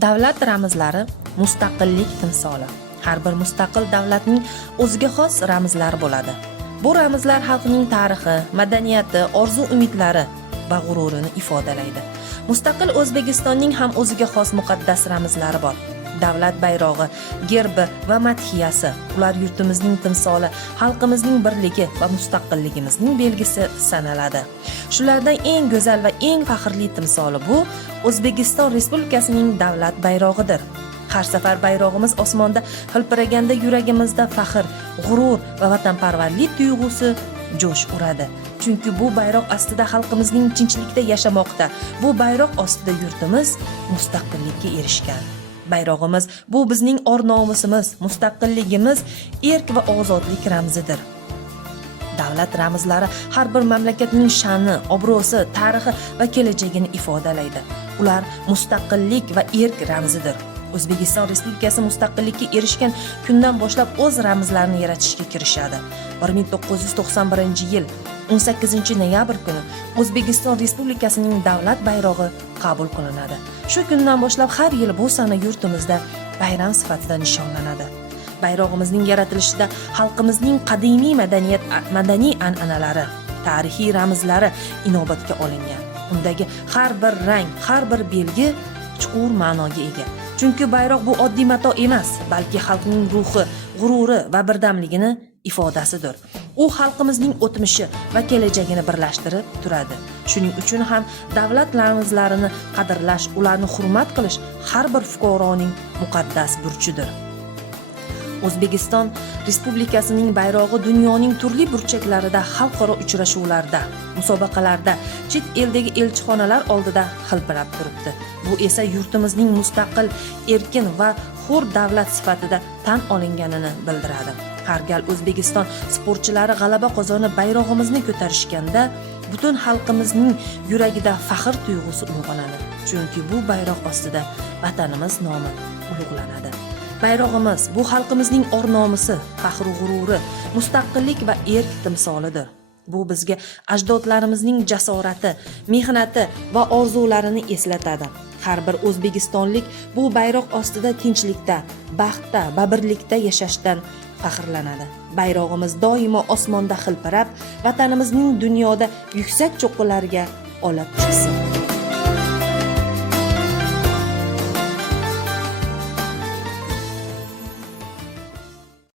Davlat ramzlari mustaqillik timsoli. Har bir mustaqil davlatning o'ziga xos ramzlari bo'ladi. Bu ramzlar xalqning tarixi, madaniyati, orzu-umidlari va g'ururini ifodalaydi. Mustaqil O'zbekistonning ham o'ziga xos muqaddas ramzlari bor. Davlat bayrog'i, gerbi va madhiyasi. Ular yurtimizning timsoli, xalqimizning birligi va mustaqilligimizning belgisi sanaladi. Shulardan eng go'zal va eng faxrli timsoli bu O'zbekiston Respublikasining davlat bayrog'idir. Har safar bayrog'imiz osmonda hilpiraganda yuragimizda faxr, g'urur va vatanparvarlik tuyg'usi jo'sh uradi. Chunki bu bayroq ostida xalqimizning tinchlikda yashamoqda. Bu bayroq ostida yurtimiz mustaqillikka erishgan. Bayrog'imiz bu bizning or-nomusimiz, mustaqilligimiz, erk va ozodlik ramzidir. Davlat ramzlari har bir mamlakatning sha'ni, obro'si, tarixi va kelajagini ifodalaydi. Ular mustaqillik va erk ramzidir. O'zbekiston Respublikasi mustaqillikka erishgan kundan boshlab o'z ramzlarini yaratishga kirishadi. 1991-yil 18-noyabr kuni O'zbekiston Respublikasining davlat bayrog'i qabul qilinadi. Shu kundan boshlab har yil bu sana yurtimizda bayram sifatida nishonlanadi. Bayrog'imizning yaratilishida xalqimizning qadimiy madaniy an'analari, tarixiy ramzlari inobatga olingan. Undagi har bir rang, har bir belgi chuqur ma'noga ega. Chunki bayroq bu oddiy mato emas, balki xalqning ruhi, g'ururi va birdamligini ifodasidir. U xalqimizning o'tmishi va kelajagini birlashtirib turadi. Shuning uchun ham davlat ramzlarini qadrlash, ularni hurmat qilish har bir fuqaroning muqaddas burchidir. O'zbekiston Respublikasining bayrog'i dunyoning turli burchaklarida, xalqaro uchrashuvlarda, musobaqalarda, chet eldagi elchixonalar oldida hilpirab turibdi. Bu esa yurtimizning mustaqil, erkin va hur davlat sifatida tan olinganini bildiradi. Har gal O'zbekiston sportchilari g'alaba qozonib bayrog'imizni ko'tarishganda, butun xalqimizning yuragida faxr tuyg'usi uyg'onadi. Chunki bu bayroq ostida vatanimiz nomi ulug'lanadi. Bayrog'imiz bu xalqimizning or-nomusi, faxr g'ururi, mustaqillik va erk timsolidir. Bu bizga ajdodlarimizning jasorati, mehnati va orzularini eslatadi. Har bir o'zbekistonlik bu bayroq ostida tinchlikda, baxtda va birlikda yashashdan faxrlanadi. Bayrog'imiz doimo osmonda hilpirab, vatanimizning dunyoda yuksak cho'qqilarga olib chiqsin.